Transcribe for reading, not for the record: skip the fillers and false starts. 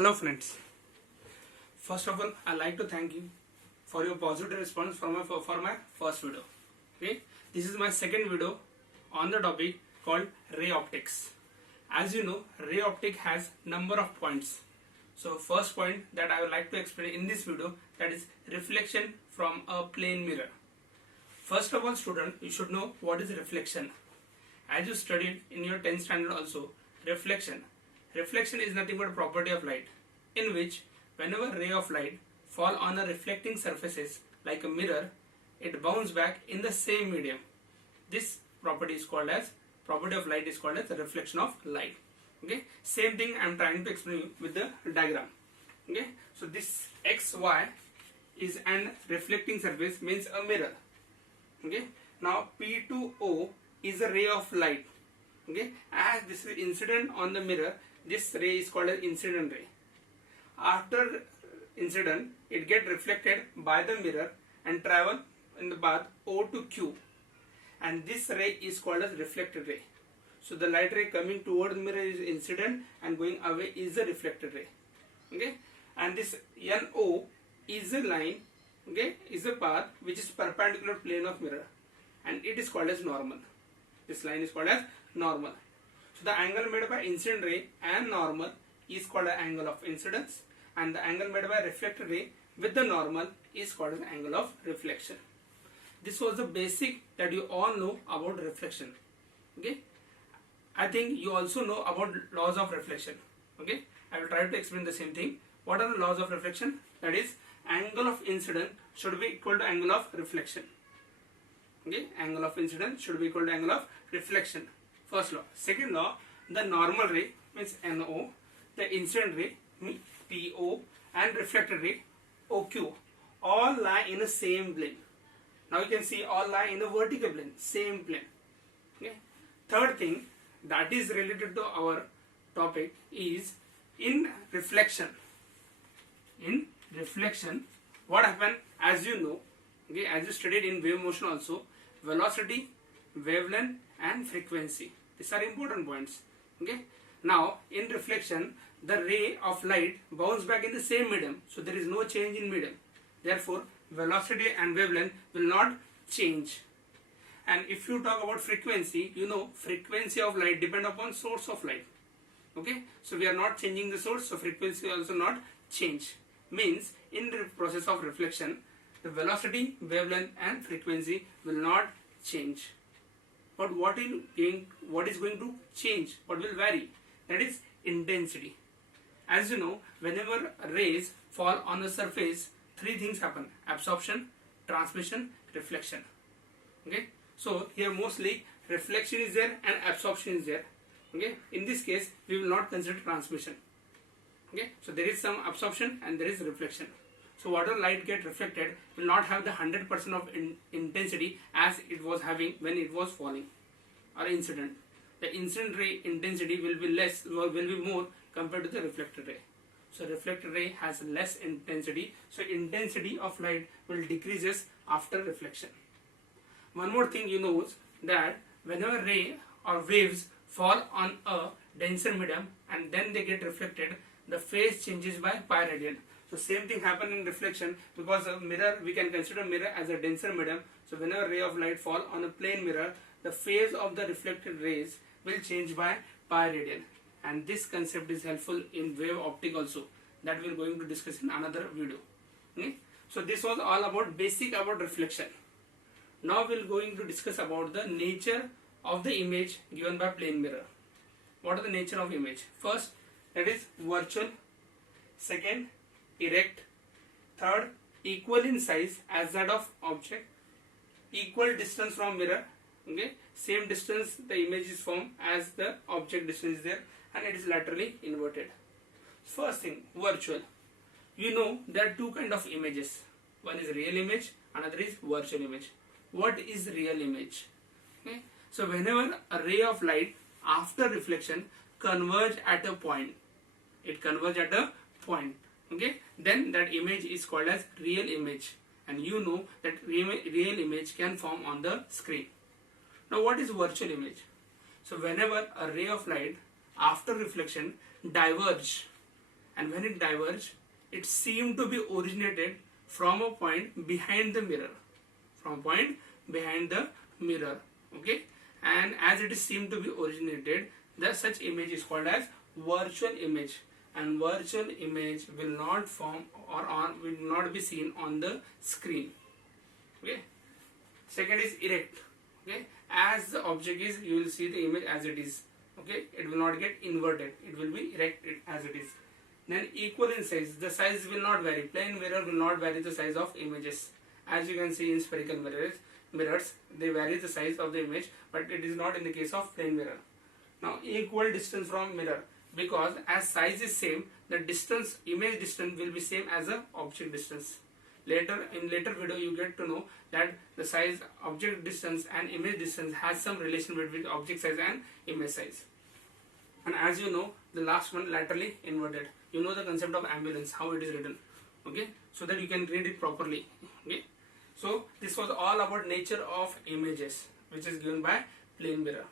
Hello friends. First of all, I like to thank you for your positive response for my first video. Okay, this is my second video on the topic called ray optics. As you know, ray optic has number of points. So first point that I would like to explain in this video, that is reflection from a plane mirror. First of all, student, you should know what is reflection. As you studied in your 10th standard also, reflection is nothing but a property of light, in which whenever ray of light fall on a reflecting surfaces like a mirror, it bounces back in the same medium. This property of light is called as the reflection of light. Okay, same thing I am trying to explain you with the diagram. Okay, so this xy is an reflecting surface, means a mirror. Okay, now P to O is a ray of light. Okay, as this is incident on the mirror, this ray is called as incident ray. After incident, it get reflected by the mirror and travel in the path O to Q, and this ray is called as reflected ray. So the light ray coming toward the mirror is incident and going away is a reflected ray. Okay, and this NO is a line, okay, is a path which is perpendicular plane of mirror, and it is called as normal. This line is called as normal. So the angle made by incident ray and normal is called an angle of incidence, and the angle made by reflected ray with the normal is called an angle of reflection. This was the basic that you all know about reflection. Okay, I think you also know about laws of reflection. Okay, I will try to explain the same thing. What are the laws of reflection? That is, angle of incidence should be equal to angle of reflection. Okay, angle of incidence should be equal to angle of reflection. First law. Second law, the normal ray means NO, the incident ray means PO, and reflected ray OQ all lie in the same plane. Now you can see all lie in the vertical plane, same plane. Okay. Third thing that is related to our topic is in reflection. In reflection, what happens, as you know, okay, as you studied in wave motion also, velocity, wavelength, and frequency. These are important points. Okay. Now in reflection, the ray of light bounce back in the same medium, so there is no change in medium. Therefore, velocity and wavelength will not change. And if you talk about frequency, you know frequency of light depend upon source of light. Okay, so we are not changing the source, so frequency also not change. Means in the process of reflection, the velocity, wavelength, and frequency will not change. But what is going to change? What will vary? That is intensity. As you know, whenever rays fall on the surface, three things happen: absorption, transmission, reflection. Okay, so here mostly reflection is there and absorption is there. Okay, in this case we will not consider transmission. Okay, so there is some absorption and there is reflection. So whatever light get reflected will not have the 100% of intensity as it was having when it was falling or incident. The incident ray intensity will be less, or will be more compared to the reflected ray. So reflected ray has less intensity, so intensity of light will decreases after reflection. One more thing you know is that whenever ray or waves fall on a denser medium and then they get reflected, the phase changes by pi radian. So same thing happen in reflection, because a mirror, we can consider mirror as a denser medium. So whenever ray of light fall on a plane mirror, the phase of the reflected rays will change by pi radian. And this concept is helpful in wave optic also, that we are going to discuss in another video. Okay? So this was all about basic about reflection. Now we are going to discuss about the nature of the image given by plane mirror. What are the nature of image? First, that is virtual. Second, erect. Third, equal in size as that of object. Equal distance from mirror. Okay, same distance the image is formed as the object distance is there, and it is laterally inverted. First thing, virtual. You know there are two kind of images. One is real image, another is virtual image. What is real image? Okay, so whenever a ray of light after reflection converge at a point, it converge at a point. Okay, then that image is called as real image, and you know that real image can form on the screen. Now what is virtual image? So whenever a ray of light after reflection diverge and when it diverged, it seemed to be originated from a point behind the mirror, okay, and as it is seemed to be originated, the such image is called as virtual image, and virtual image will not form or will not be seen on the screen, okay. Second is erect, okay, as the object is, you will see the image as it is, okay, it will not get inverted, it will be erected as it is. Then equal in size, the size will not vary, plain mirror will not vary the size of images. As you can see in spherical mirrors, they vary the size of the image, but it is not in the case of plain mirror. Now equal distance from mirror, because as size is same, the distance, image distance will be same as the object distance. In later video you get to know that the size, object distance and image distance has some relation between object size and image size. And as you know, the last one, laterally inverted. You know the concept of ambulance, how it is written, okay, so that you can read it properly, okay. So this was all about nature of images, which is given by plane mirror.